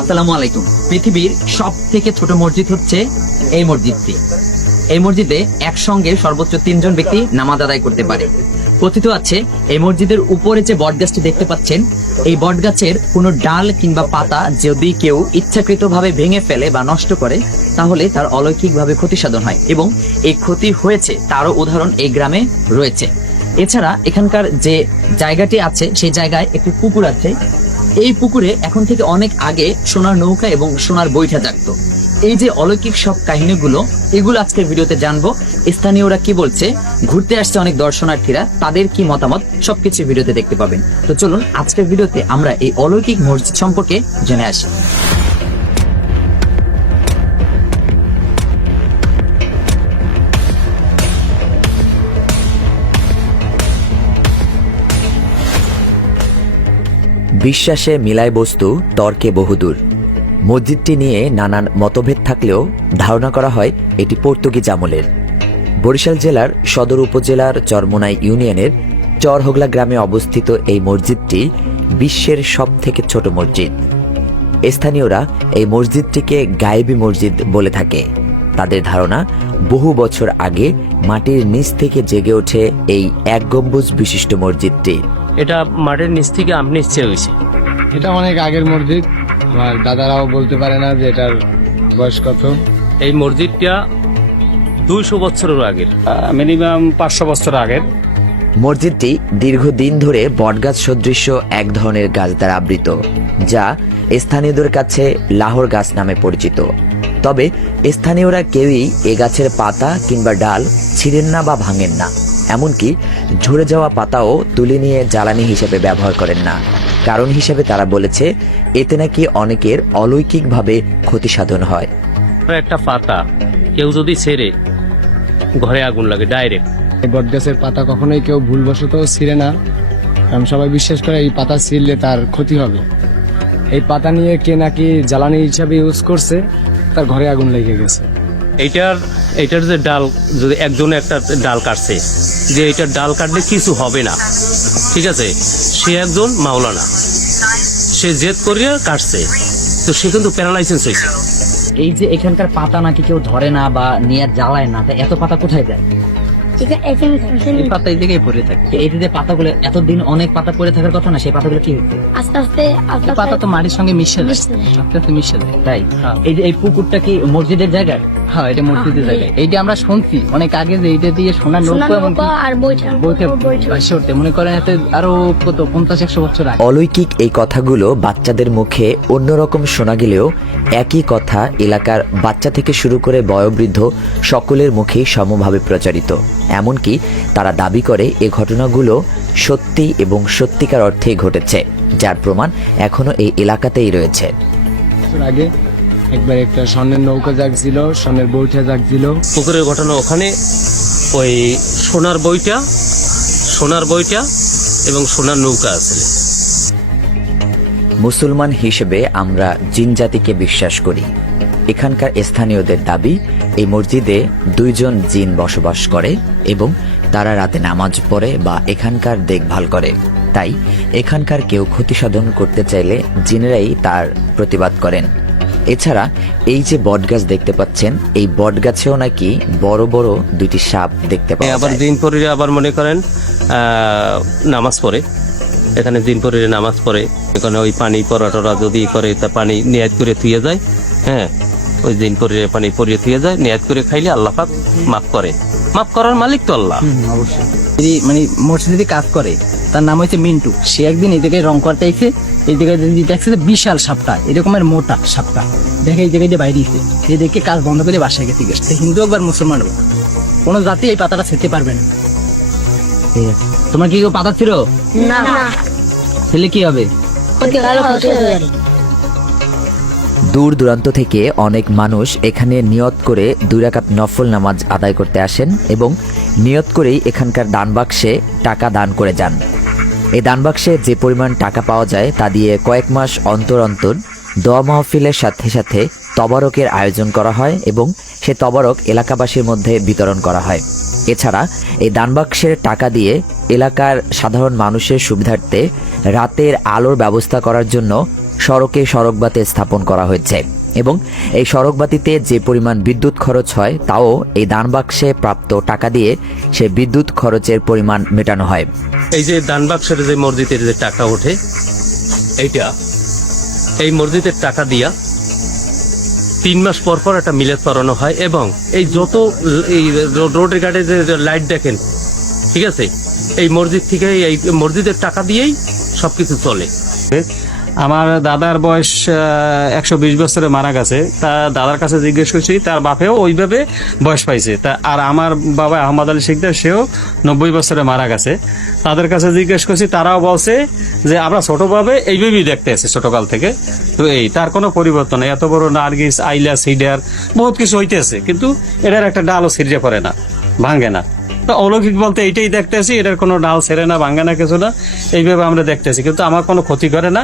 আসসালামু আলাইকুম। পৃথিবীর সব থেকে ছোট মসজিদ হচ্ছে এই মসজিদটি। এই মসজিদে একসঙ্গে সর্বোচ্চ তিনজন ব্যক্তি নামাজ আদায় করতে পারে। কথিত আছে, এই মসজিদের উপরে যে বটগাছটি দেখতে পাচ্ছেন, এই বটগাছের কোনো ডাল কিংবা পাতা যদি কেউ ইচ্ছাকৃতভাবে ভেঙে ফেলে বা নষ্ট করে, তাহলে তার অলৌকিকভাবে ক্ষতি সাধন হয় এবং এই ক্ষতি হয়েছে তারও উদাহরণ এই গ্রামে রয়েছে। এছাড়া এখানকার যে জায়গাটি আছে, সেই জায়গায় একটি পুকুর আছে এই পুকুরে এখন থেকে অনেক আগে সোনার নৌকা এবং সোনার বৈঠা থাকতো। এই যে অলৌকিক সব কাহিনীগুলো, এগুলো আজকের ভিডিওতে জানব। স্থানীয়রা কি বলছে? ঘুরতে আসছে অনেক দর্শনার্থীরা। তাদের কি মতামত? সবকিছু ভিডিওতে দেখতে পাবেন। তো চলুন, আজকের ভিডিওতে আমরা এই অলৌকিক মসজিদ সম্পর্কে জেনে আসি। বিশ্বাসে মিলায় বস্তু তর্কে বহুদূর। মসজিদটি নিয়ে নানান মতভেদ থাকলেও ধারণা করা হয় এটি পর্তুগিজ আমলের। বরিশাল জেলার সদর উপজেলার চরমোনাই ইউনিয়নের চরহোগলা গ্রামে অবস্থিত এই মসজিদটি বিশ্বের সব থেকে ছোট মসজিদ। স্থানীয়রা এই মসজিদটিকে গায়েবী মসজিদ বলে থাকে। তাদের ধারণা, বহু বছর আগে মাটির নিচ থেকে জেগে ওঠে এই এক গম্বুজ বিশিষ্ট মসজিদটি। এটা মাঠের নিচ থেকে আপনি ইচ্ছে হয়েছে। এটা অনেক আগের মসজিদ। আমার দাদারাও বলতে পারে না যে এটার বয়স কত। এই মসজিদটা দুইশো বছরের আগের। মিনিমাম পাঁচশো বছর আগের। মসজিদটি দীর্ঘদিন ধরে বটগাছ সদৃশ্য এক ধরনের গাছ দ্বারা আবৃত যা স্থানীয়দের কাছে লাহোর গাছ নামে পরিচিত। তবে স্থানীয়রা কেউই এ গাছের পাতা কিংবা ডাল ছিঁড়েন না বা ভাঙেন না এমনকি ঝরে যাওয়া পাতাও তুলে নিয়ে জ্বালানি হিসেবে ব্যবহার করেন না। কারণ হিসেবে তারা বলেছে এতে নাকি অনেকের অলৌকিকভাবে ক্ষতি সাধন হয়। আর একটা পাতা কেউ যদি ছেড়ে ঘরে আগুন লাগে ডাইরেক্ট। এই বটগাছের পাতা কখনোই কেউ ভুলবশত ছিঁড়ে না। কারণ সবাই বিশ্বাস করে এই পাতা ছিঁড়লে তার ক্ষতি হবে। এই পাতা নিয়ে কে নাকি জ্বালানি হিসাবে ইউজ করছে তার ঘরে আগুন লেগে গেছে। এইটার এইটার যে ডাল যদি একজনে একটা ডাল কাটছে যে এটা ডাল কাটলে কিছু হবে না। ঠিক আছে? সে একজন মাওলানা। সে জেদ করিয়া কাটছে। তো সে কিন্তু প্যারালাইসিস হয়েছে। এই যে এখানকার পাতা নাকি কেউ ধরে না বা নিয়ে জ্বালায় না তা এত পাতা কোথায় যায়? এই পাতা এই জায়গায় পড়ে থাকে। এই যে পাতাগুলো এতদিন অনেক পাতা পড়ে থাকার কথা না সেই পাতাগুলো কি হচ্ছে আস্তে আস্তে আস্তে পাতা তো মাটির সঙ্গে মিশে যায়। আস্তে আস্তে মিশে যায়। তাই? হ্যাঁ। এই যে এই পুকুরটা কি মসজিদের জায়গায় হ্যাঁ এটা জায়গায় এইটা আমরা শুনছি। অনেক আগে যে এইটা দিয়ে সোনার নৌকো আর বইটা উঠতে মনে করেন এতে আরও কত পঞ্চাশ একশো বছর আগে। অলৌকিক এই কথাগুলো বাচ্চাদের মুখে অন্যরকম শোনা গেলেও একই কথা এলাকার বাচ্চা থেকে শুরু করে বয়োবৃদ্ধ সকলের মুখেই সমভাবে প্রচারিত। এমনকি তারা দাবি করে এ ঘটনাগুলো সত্যি এবং সত্যিকার অর্থেই ঘটেছে যার প্রমাণ এখনও এই এলাকাতেই রয়েছে। আগে একবার একটা স্বর্ণের নৌকা জাগছিল স্বর্ণের বৈঠা জাগছিল। পুকুরের ঘটনা ওখানে ওই সোনার বইটা সোনার বইটা এবং সোনার নৌকা আছে। মুসলমান হিসেবে আমরা জিন জাতিকে বিশ্বাস করি। এখানকার স্থানীয়দের দাবি এই মসজিদে দুইজন জিন বসবাস করে এবং তারা রাতে নামাজ পড়ে বা এখানকার দেখভাল করে। তাই এখানকার কেউ ক্ষতি সাধন করতে চাইলে জিনেরাই তার প্রতিবাদ করেন। এছাড়া এই যে বটগাছ দেখতে পাচ্ছেন এই বটগাছেও নাকি বড় বড় দুইটি সাপ দেখতে পাওয়া আবার দিন পরে আবার মনে করেন আহ, নামাজ পড়ে। এখানে দিন পরে নামাজ পড়ে। এখানে ওই পানি পরাটরা যদি করে তা পানি নিয়াত করে থুয়ে যায় হ্যাঁ? ওই দিন পরে পানি পরিয়ে থুয়ে যায় নিয়াত করে খাইলে আল্লাহ পাক মাফ করে। মাফ করার মালিক তো আল্লাহ। অবশ্যই। মানে মসজিদে কাজ করে তার নাম হচ্ছে মিন্টু। সে একদিন এই জায়গায় রং করতে আইছে এই জায়গায় দেখছে যে বিশাল সাপটা এরকমের মোটা সাপটা। দেখে এই জায়গায় বাইরে দিছে সে দেখে কাজ বন্ধ করে বাসায় গেছে গেছে হিন্দু একবার মুসলমান হোক। কোনো জাতি এই পাতাটা ছেড়তে পারবে না। ঠিক আছে। তোমার কি কেউ পাতা ছিল? না ছেলে কি হবে? দূর দূরান্ত থেকে অনেক মানুষ এখানে নিয়ত করে দুই রাকাত নফল নামাজ আদায় করতে আসেন এবং নিয়ত করেই এখানকার দান বাক্সে টাকা দান করে যান। এই দান বাক্সে যে পরিমাণ টাকা পাওয়া যায় তা দিয়ে কয়েক মাস অন্তর অন্তর দোয়া মাহফিলের সাথে সাথে তবারকের আয়োজন করা হয় এবং সে তবারক এলাকাবাসীর মধ্যে বিতরণ করা হয়। এছাড়া এই দানবাক্সের টাকা দিয়ে এলাকার সাধারণ মানুষের সুবিধার্থে রাতের আলোর ব্যবস্থা করার জন্য সড়কে সড়কবাতে স্থাপন করা হয়েছে। এবং এই সড়কবাতিতে যে পরিমাণ বিদ্যুৎ খরচ হয়, তাও এই দান বাক্সে প্রাপ্ত টাকা দিয়ে সে বিদ্যুৎ খরচের পরিমাণ মেটানো হয়। এই যে দান বাক্সের যে মসজিদের যে টাকা ওঠে, এইটা, এই মসজিদের টাকা দিয়া তিন মাস পর পর একটা মিলাদ পড়ানো হয় এবং এই যত এই রোডের ঘাটে যে লাইট দেখেন, ঠিক আছে? এই মসজিদ থেকে এই মসজিদের টাকা দিয়েই সবকিছু চলে। আমার দাদার বয়স একশো বিশ বছরে মারা গেছে। তা দাদার কাছে জিজ্ঞেস করছি, তার বাপেও ওইভাবে বয়স পাইছে। তা আর আমার বাবা আহমদ আলী শিকদার, সেও নব্বই বছরে মারা গেছে। তাদের কাছে জিজ্ঞেস করছি, তারাও বলছে যে, আমরা ছোটোভাবে এইভাবেই দেখতে আছি ছোটকাল থেকে। তো এই, তার কোনো পরিবর্তন এত বড় নার্গিস আইলা সিডার বহুত কিছু হইতেছে। কিন্তু এটার একটা ডালও ছিঁড়ে পড়ে না, ভাঙে না। অলৌকিক বলতে এইটাই দেখতেছি, এটার কোনো ডাল ছেড়ে না, ভাঙে না কিছু না। এইভাবে আমরা দেখতেছি। কিন্তু আমার কোনো ক্ষতি করে না।